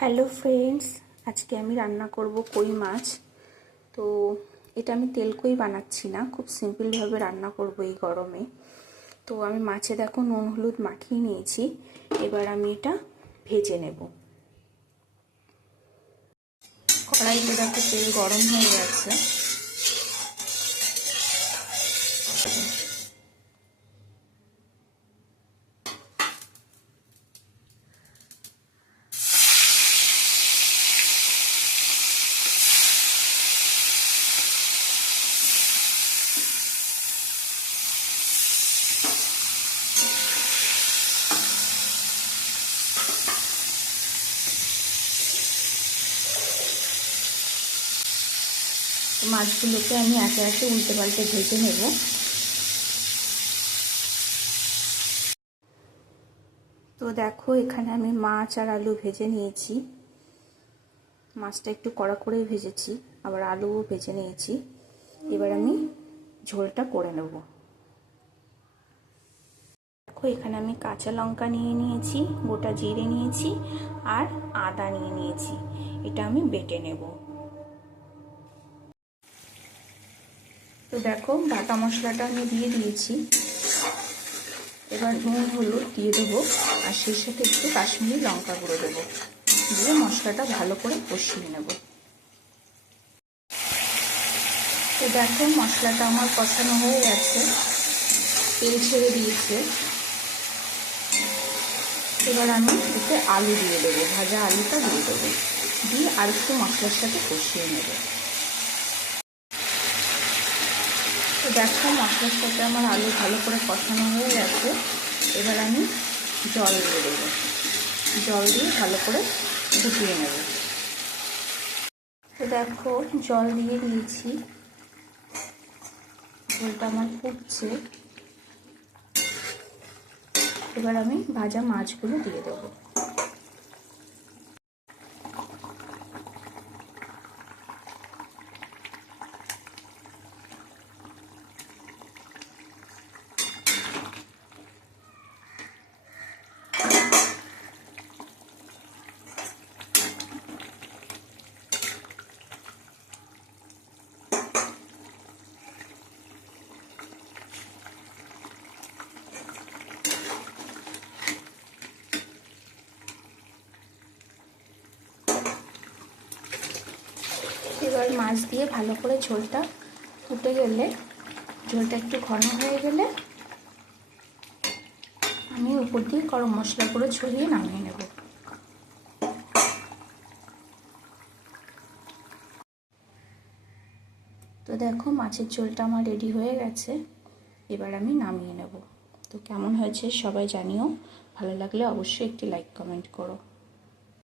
Hello friends, আজকে আমি রান্না করব কই মাছ। তো এটা আমি তেল কই বানাচ্ছি না, খুব সিম্পলভাবে রান্না করব এই গরমে। তো আমি মাছে দেখো নুন হলুদ মাখিয়ে নিয়েছি, এবার আমি এটা ভেজে নেব। কড়াইতে দেখো তেল গরম হয়ে গেছে। তো মাছগুলোকে আমি একে একে উল্টে পাল্টে ভেজে নেব। তো দেখো এখানে আমি মাছ আর আলু ভেজে নিয়েছি। মাছটা একটু কড়া করেই ভেজেছি, আবার আলুও ভেজে নিয়েছি। এবার আমি ঝোলটা করে নেব। দেখো এখানে আমি কাঁচা লঙ্কা নিয়ে নিয়েছি, গোটা জিরে নিয়েছি আর আদা নিয়ে নিয়েছি। এটা আমি বেটে নেব। তো দেখো বাটা মশলাটা আমি দিয়ে দিয়েছি। এবার নুন হলুদ দিয়ে দেবো, আর সেই সাথে একটু কাশ্মীরি লঙ্কা গুঁড়ো দেবো, দিয়ে মশলাটা ভালো করে কষিয়ে নেব। তো দেখো মশলাটা আমার কষানো হয়ে গেছে, তেল ছেড়ে দিয়েছে। এবার আমি এতে আলু দিয়ে দেবো, ভাজা আলুটা দিয়ে দেবো, দিয়ে আর একটু মশলার সাথে কষিয়ে নেব। তো দেখো মশলার সাথে আমার আলু ভালো করে কষানো হয়ে গেছে। এবার আমি জল দিয়ে দেবো, জল দিয়ে ভালো করে ফুটিয়ে নেব। তো দেখো জল দিয়ে দিয়েছি, ঝোলটা আমার ফুটছে। এবার আমি ভাজা মাছগুলো দিয়ে দেবো। এবার মাছ দিয়ে ভালো করে ঝোলটা ফুটে গেলে, ঝোলটা একটু ঘন হয়ে গেলে আমি উপর দিয়ে গরম মশলা করে ছড়িয়ে নামিয়ে নেব। তো দেখো মাছের ঝোলটা আমার রেডি হয়ে গেছে, এবার আমি নামিয়ে নেব। তো কেমন হয়েছে সবাই জানিও, ভালো লাগলে অবশ্যই একটি লাইক কমেন্ট করো।